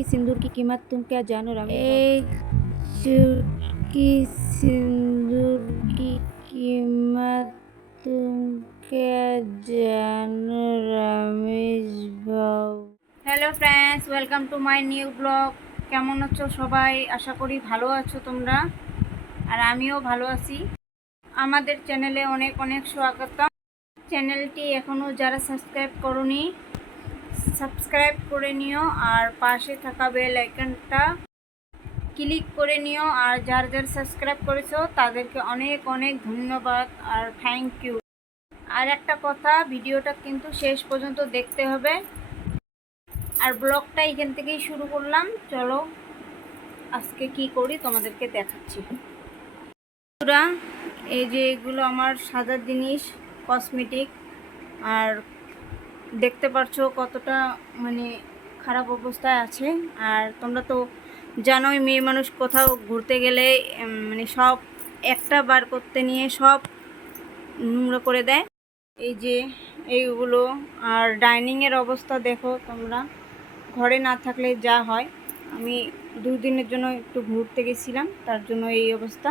चुटकी सिंदूर की कीमत तुम क्या जानो रमेश? एक चुटकी सिंदूर की कीमत तुम क्या जानो रमेश বাবু। Hello friends, welcome to my new blog. কেমন আছো সবাই? আশা করি ভালো আছো তোমরা, আর আমিও ভালো আছি। আমাদের চ্যানেলে অনেক অনেক স্বাগতম। চ্যানেলটি এখনও যারা সাবস্ক্রাইব করোনি সাবস্ক্রাইব করে নিও, আর পাশে থাকা বেল আইকনটা ক্লিক করে নিও। আর যার যার সাবস্ক্রাইব করেছো তাদেরকে অনেক অনেক ধন্যবাদ আর থ্যাংক ইউ। আর একটা কথা, ভিডিওটা কিন্তু শেষ পর্যন্ত দেখতে হবে। আর ব্লগটা এখান থেকেই শুরু করলাম। চলো আজকে কি করি তোমাদেরকে দেখাচ্ছি। বন্ধুরা, এই যে এগুলো আমার সাজার জিনিস, কসমেটিক। আর দেখতে পারছো কতটা মানে খারাপ অবস্থায় আছে। আর তোমরা তো জানোই, মেয়ে মানুষ কোথাও ঘুরতে গেলে মানে সব একটা বার করতে নিয়ে সব নোংরা করে দেয়। এই যে এইগুলো। আর ডাইনিংয়ের অবস্থা দেখো তোমরা, ঘরে না থাকলে যা হয়। আমি 2 দিনের জন্য একটু ঘুরতে গেছিলাম, তার জন্য এই অবস্থা।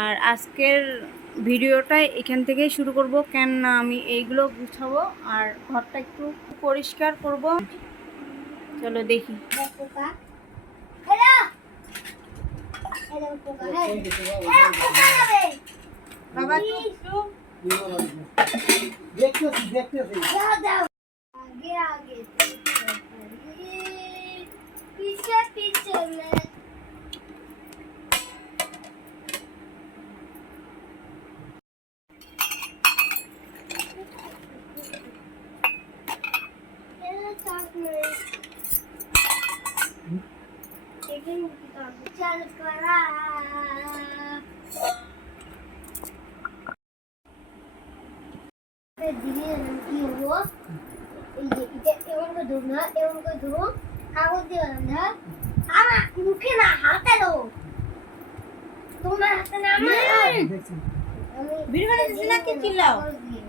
আর আজকের ভিডিওটা এখান থেকেই শুরু করব, কেন না আমি এইগুলো গুছাবো আর ঘরটা একটু পরিষ্কার করব। চলো দেখি। বাবা आगे आगे पीछे पीछे में चल करा दिए की हो এটা এমন করে ধরো না, এমন করে ধরো, কাগজ দিয়ে বাঁধা। আমার মুখে না, হাতে দাও। তোমার হাতে না, আমার ভিডিও বানাচ্ছিস না, কি চিল্লাও?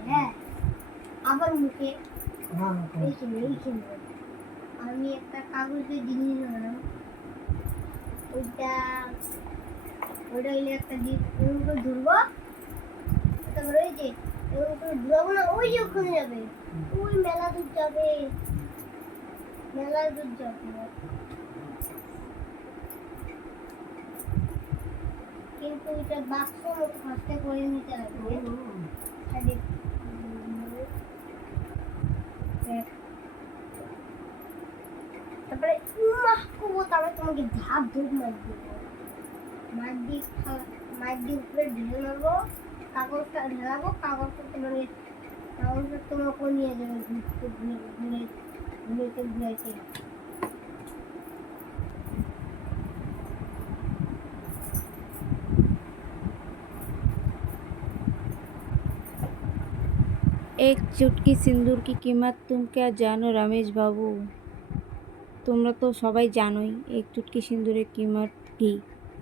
হ্যাঁ, আবার মুখে। এইখানে আমি একটা কাগজ দিয়ে দিয়ে দিলাম। ওইটা হইলে একটা দিয়ে এমন করে ধরবো। তারপরে ওই যে এমন করে ধরবো না, ওই যে ওখানে যাবে, ওই মেলা দূর যাবে, মেলা দূর যাবে। কিন্তু এটা বাক্স মতো ফাঁসতে করে নিতে লাগবে। তারপরে তারপরে তোমাকে ধাপ ধূপ মার দিব, মার দিয়ে উপরে ঢেলে মারবো, কাগজটা ঢেলাবো, কাগজটা তোমাকে নিয়ে যাবে ঘুরেতে ঘুরাইতে। एक चुटकी सिंदूर की कीमत तुम क्या जानो रमेश बाबू? তোমরা তো সবাই জানোই এক চুটকি সিঁদুরের কিমত কি।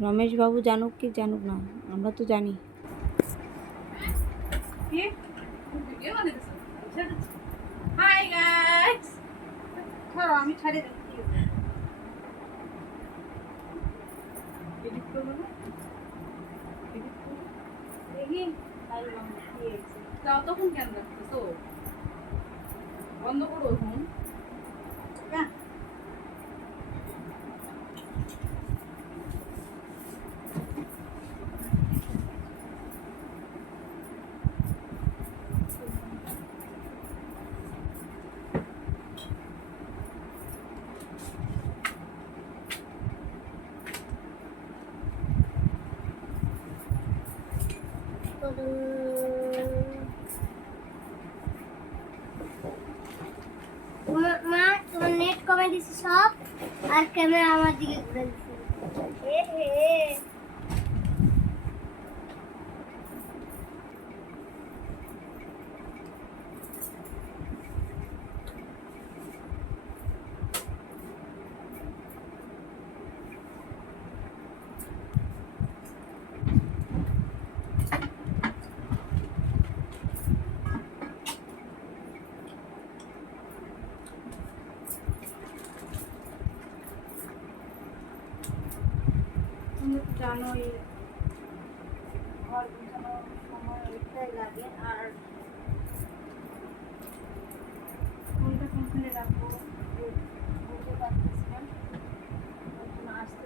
রমেশ বাবু জানুক কি জানুক না, আমরা তো জানি। হাই গাইস, ধরো আমি ছাড়ে দিচ্ছি। এডিট করব না, এডিট করব দেখি। আর তাও তখন কেন রাখছো তো বন্ধ করো এখন। হ্যাঁ, মা তোমার নেট কমে দিছে সব, আর ক্যামেরা আমার দিকে ঘুরে দিছে। হে হে জানোই ঘর গোছানোর সময় অনেকটাই লাগে, আর ফোনটা কোনখানে রাখবো বুঝতে পারতেছি না, ওর জন্য আসতে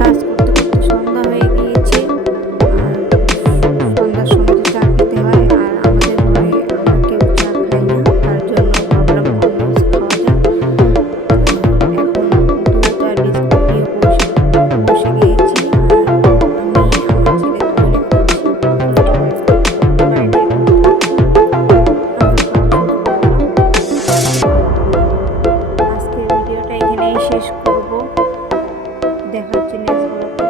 কাজ করতে করতে সন্ধ্যা হয়ে গিয়েছে। আর সন্ধ্যার সময় তো চা খেতে হয়, আর আমাদের ঘরে আমরা কেউ চা খাই না, তার জন্য ভাবলাম অন্য কিছু খাওয়া যাক। এখন দুধ আর বিস্কুট দিয়ে বসে গিয়েছি, আর আমি আমার ছেলে দুজনে খাচ্ছি। বাইরে আজকের ভিডিওটা এখানেই শেষ করব। দেখা হচ্ছে নেক্সট ব্লগ।